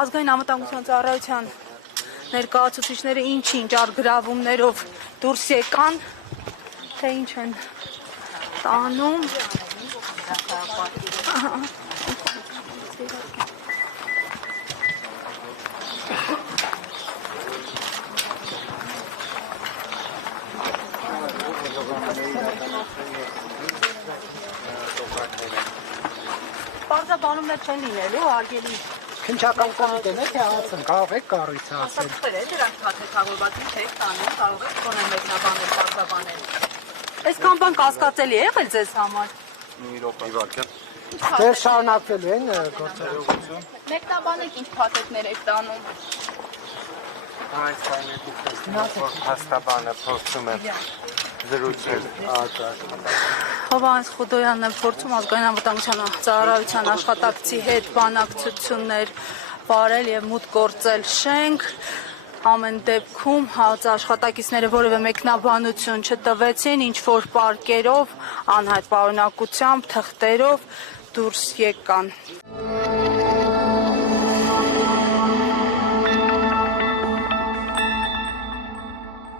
ազգային անվտանգության ծառայության ներկայացուցիչները ինչ-ինչ արգրավումներով դուրս եկան, թե ինչ են տանում։ Պարզաբանումներ չեն լինելու, արգելի։ Քննչական կոմիտեն է, թե ասեմ, կարող եք կառույցը ասել։ Ասացուր է, դրանք փաթեթավորվածի չեք տանում, կարող եք կոնեն մեկնաբանել, պարզաբանել։ Այսքան բան կասկածելի է եղել ձեզ համար։ Մի րոպե վարքան։ Դեռ շարունակվելու են գործողություն։ Մեկնաբանեք ինչ փաթեթներ եք տանում։ Այս հաստաբանը փորձում է զրուցել։ Հովհաննես Խուդոյանն է փորձում ազգային անվտանգության ծառայության աշխատակցի հետ բանակցություններ վարել եւ մուտք գործել շենք։ Ամեն դեպքում աշխատակիցները որևէ մեկնաբանություն չտվեցին, ինչ որ պարկերով, անհայտ պարունակությամբ, թղթերով դուրս եկան։